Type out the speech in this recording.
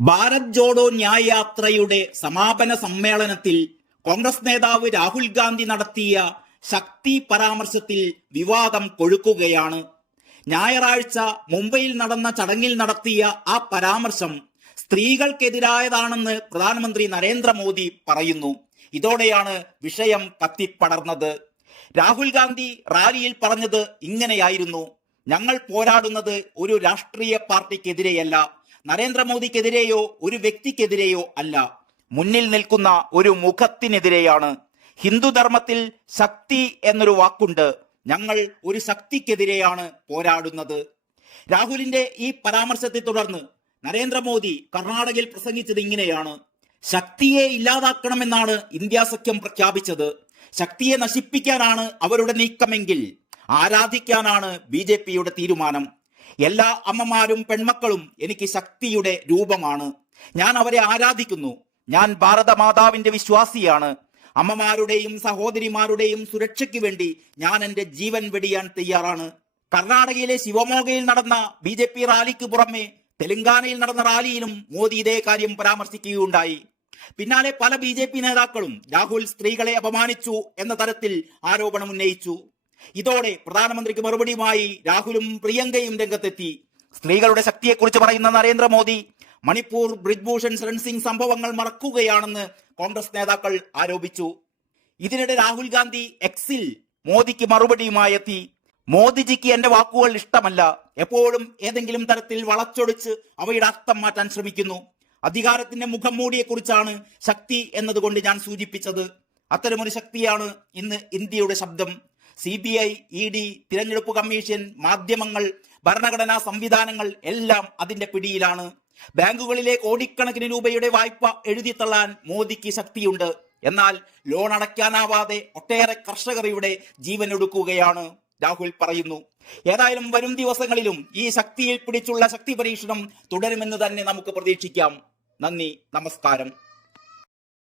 ഭാരത് ജോഡോ ന്യായ് യാത്രയുടെ സമാപന സമ്മേളനത്തിൽ കോൺഗ്രസ് നേതാവ് രാഹുൽ ഗാന്ധി നടത്തിയ ശക്തി പരാമർശത്തിൽ വിവാദം കൊഴുക്കുകയാണ്. ഞായറാഴ്ച മുംബൈയിൽ നടന്ന ചടങ്ങിൽ നടത്തിയ ആ പരാമർശം സ്ത്രീകൾക്കെതിരായതാണെന്ന് പ്രധാനമന്ത്രി നരേന്ദ്രമോദി പറയുന്നു. ഇതോടെയാണ് വിഷയം കത്തിപ്പടർന്നത്. രാഹുൽ ഗാന്ധി റാലിയിൽ പറഞ്ഞത് ഇങ്ങനെയായിരുന്നു: ഞങ്ങൾ പോരാടുന്നത് ഒരു രാഷ്ട്രീയ പാർട്ടിക്കെതിരെയല്ല, നരേന്ദ്രമോദിക്കെതിരെയോ ഒരു വ്യക്തിക്കെതിരെയോ അല്ല, മുന്നിൽ നിൽക്കുന്ന ഒരു മുഖത്തിനെതിരെയാണ്. ഹിന്ദുധർമ്മത്തിൽ ശക്തി എന്നൊരു വാക്കുണ്ട്. ഞങ്ങൾ ഒരു ശക്തിക്കെതിരെയാണ് പോരാടുന്നത്. രാഹുലിന്റെ ഈ പരാമർശത്തെ തുടർന്ന് നരേന്ദ്രമോദി കർണാടകയിൽ പ്രസംഗിച്ചത് ഇങ്ങനെയാണ്: ശക്തിയെ ഇല്ലാതാക്കണമെന്നാണ് ഇന്ത്യ സഖ്യം പ്രഖ്യാപിച്ചത്. ശക്തിയെ നശിപ്പിക്കാനാണ് അവരുടെ നീക്കമെങ്കിൽ ആരാധിക്കാനാണ് BJPയുടെ തീരുമാനം. എല്ലാ അമ്മമാരും പെൺമക്കളും എനിക്ക് ശക്തിയുടെ രൂപമാണ്. ഞാൻ അവരെ ആരാധിക്കുന്നു. ഞാൻ ഭാരതമാതാവിന്റെ വിശ്വാസിയാണ്. അമ്മമാരുടെയും സഹോദരിമാരുടെയും സുരക്ഷയ്ക്ക് വേണ്ടി ഞാൻ എൻ്റെ ജീവൻ വെടിയാൻ തയ്യാറാണ്. കർണാടകയിലെ ശിവമോഗയിൽ നടന്ന BJP റാലിക്ക് പുറമെ തെലങ്കാനയിൽ നടന്ന റാലിയിലും മോദി ഇതേ കാര്യം പരാമർശിക്കുകയുണ്ടായി. പിന്നാലെ പല BJP നേതാക്കളും രാഹുൽ സ്ത്രീകളെ അപമാനിച്ചു എന്ന തരത്തിൽ ആരോപണം ഉന്നയിച്ചു. ഇതോടെ പ്രധാനമന്ത്രിക്ക് മറുപടിയുമായി രാഹുലും പ്രിയങ്കയും രംഗത്തെത്തി. സ്ത്രീകളുടെ ശക്തിയെക്കുറിച്ച് പറയുന്ന നരേന്ദ്രമോദി മണിപ്പൂർ ബ്രിജ്ഭൂഷൺ ശരൺ സിംഗ് സംഭവങ്ങൾ മറക്കുകയാണെന്ന് കോൺഗ്രസ് നേതാക്കൾ ആരോപിച്ചു. ഇതിനിടെ രാഹുൽ ഗാന്ധി എക്സിൽ മോദിക്ക് മറുപടിയുമായി എത്തി: മോദിജിക്ക് എന്റെ വാക്കുകൾ ഇഷ്ടമല്ല. എപ്പോഴും ഏതെങ്കിലും തരത്തിൽ വളച്ചൊടിച്ച് അവയുടെ അർത്ഥം മാറ്റാൻ ശ്രമിക്കുന്നു. അധികാരത്തിന്റെ മുഖം മൂടിയെക്കുറിച്ചാണ് ശക്തി എന്നതുകൊണ്ട് ഞാൻ സൂചിപ്പിച്ചത്. അത്തരമൊരു ശക്തിയാണ് ഇന്ന് ഇന്ത്യയുടെ ശബ്ദം. CBI, ED, തിരഞ്ഞെടുപ്പ് കമ്മീഷൻ, മാധ്യമങ്ങൾ, ഭരണഘടനാ സംവിധാനങ്ങൾ എല്ലാം അതിന്റെ പിടിയിലാണ്. ബാങ്കുകളിലെ കോടിക്കണക്കിന് രൂപയുടെ വായ്പ എഴുതിത്തള്ളാൻ മോദിക്ക് ശക്തിയുണ്ട്. എന്നാൽ ലോൺ അടയ്ക്കാനാവാതെ ഒട്ടേറെ കർഷകർ ഇവിടെ ജീവനൊടുക്കുകയാണ്, രാഹുൽ പറയുന്നു. ഏതായാലും വരും ദിവസങ്ങളിലും ഈ ശക്തിയിൽ പിടിച്ചുള്ള ശക്തി പരീക്ഷണം തുടരുമെന്ന് തന്നെ നമുക്ക് പ്രതീക്ഷിക്കാം. നന്ദി, നമസ്കാരം.